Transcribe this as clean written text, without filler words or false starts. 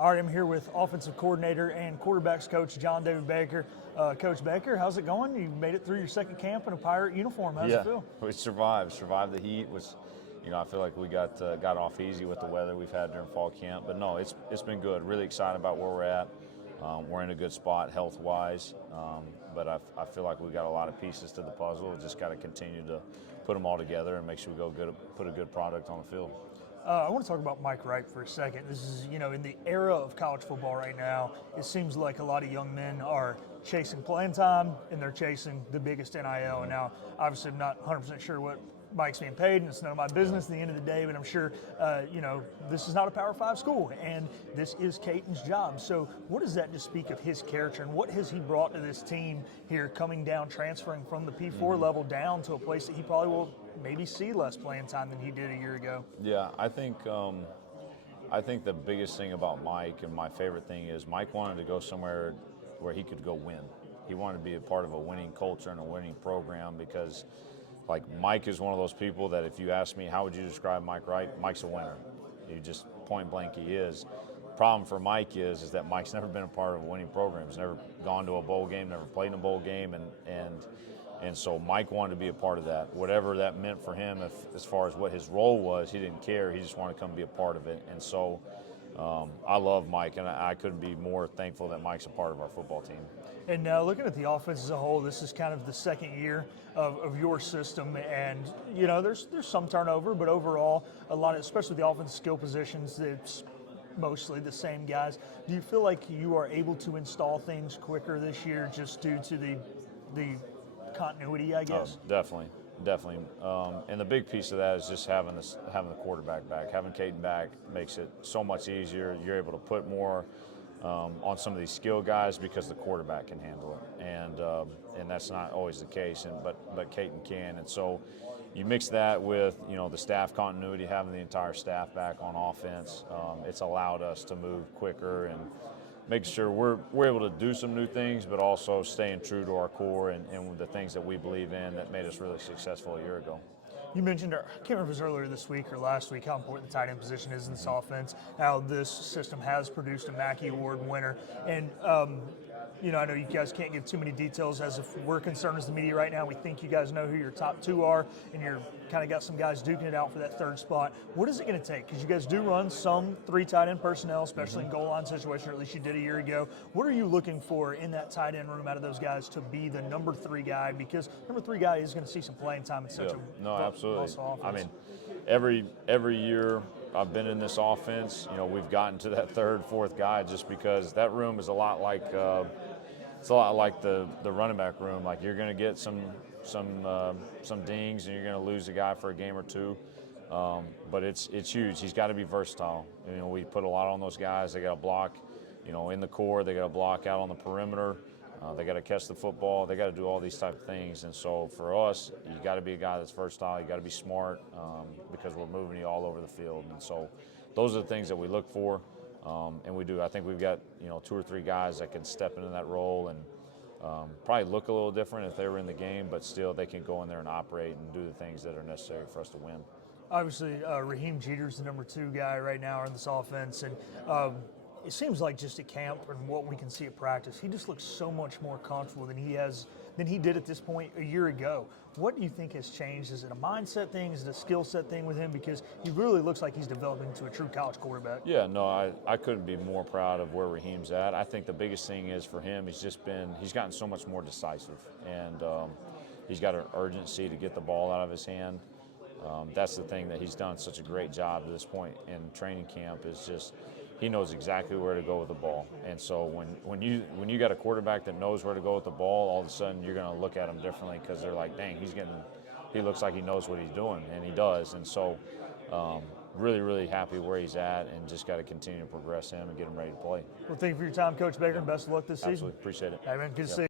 All right, I'm here with offensive coordinator and quarterbacks coach John David Baker. Coach Baker, how's it going? You made it through your second camp in a Pirate uniform. How's it feel? We survived the heat. I feel like we got off easy with the weather we've had during fall camp. But no, it's been good. Really excited about where we're at. We're in a good spot health-wise, but I feel like we got a lot of pieces to the puzzle. We just got to continue to put them all together and make sure we put a good product on the field. I want to talk about Mike Wright for a second. This is, in the era of college football right now, it seems like a lot of young men are chasing playing time and they're chasing the biggest NIL. And now, obviously, I'm not 100% sure what Mike's being paid, and it's none of my business at the end of the day, but I'm sure, this is not a Power 5 school, and this is Caton's job. So what does that just speak of his character, and what has he brought to this team here, coming down, transferring from the P4 level down to a place that he probably will maybe see less playing time than he did a year ago? Yeah, I think the biggest thing about Mike, and my favorite thing, is Mike wanted to go somewhere where he could go win. He wanted to be a part of a winning culture and a winning program, because Mike is one of those people that if you ask me how would you describe Mike Wright, Mike's a winner. You just point blank, he is. Problem for Mike is that Mike's never been a part of a winning program. He's never gone to a bowl game, never played in a bowl game, and so Mike wanted to be a part of that. Whatever that meant for him, as far as what his role was, he didn't care. He just wanted to come be a part of it. And so I love Mike, and I couldn't be more thankful that Mike's a part of our football team. And looking at the offense as a whole, this is kind of the second year of your system, and there's some turnover, but overall, a lot of, especially the offensive skill positions, it's mostly the same guys. Do you feel like you are able to install things quicker this year just due to the continuity, I guess? Definitely. And the big piece of that is just having the quarterback back. Having Caton back makes it so much easier. You're able to put more on some of these skill guys because the quarterback can handle it, and that's not always the case. But Caton can, and so you mix that with the staff continuity, having the entire staff back on offense. It's allowed us to move quicker and make sure we're able to do some new things, but also staying true to our core and the things that we believe in that made us really successful a year ago. You mentioned, I can't remember if it was earlier this week or last week, how important the tight end position is in this offense, how this system has produced a Mackey Award winner. And, I know you guys can't give too many details as if we're concerned as the media right now. We think you guys know who your top two are, and you're kind of got some guys duking it out for that third spot. What is it going to take? Because you guys do run some three tight end personnel, especially in goal line situation, or at least you did a year ago. What are you looking for in that tight end room out of those guys to be the number three guy? Because number three guy is going to see some playing time in such a absolutely. offense. I mean, every year I've been in this offense, we've gotten to that third, fourth guy just because that room is a lot like the running back room. Like, you're going to get some dings, and you're going to lose a guy for a game or two. But it's huge. He's got to be versatile. We put a lot on those guys. They got to block, in the core. They got to block out on the perimeter. They got to catch the football. They got to do all these type of things. And so for us, you got to be a guy that's versatile. You got to be smart because we're moving you all over the field. And so those are the things that we look for, and we do. I think we've got two or three guys that can step into that role and probably look a little different if they were in the game, but still they can go in there and operate and do the things that are necessary for us to win. Obviously, Raheem Jeter's the number two guy right now in this offense, and it seems like just at camp and what we can see at practice, he just looks so much more comfortable than he did at this point a year ago. What do you think has changed? Is it a mindset thing? Is it a skill set thing with him? Because he really looks like he's developing into a true college quarterback. Yeah, no, I couldn't be more proud of where Raheem's at. I think the biggest thing is for him, he's gotten so much more decisive, and he's got an urgency to get the ball out of his hand. That's the thing that he's done such a great job to this point in training camp, is just he knows exactly where to go with the ball. And so when you got a quarterback that knows where to go with the ball, all of a sudden you're going to look at him differently, because they're like, dang, he looks like he knows what he's doing, and he does. And so really, really happy where he's at, and just got to continue to progress him and get him ready to play. Well, thank you for your time, Coach Baker, and best of luck this season. Absolutely. Appreciate it. Hey, man, good to see you.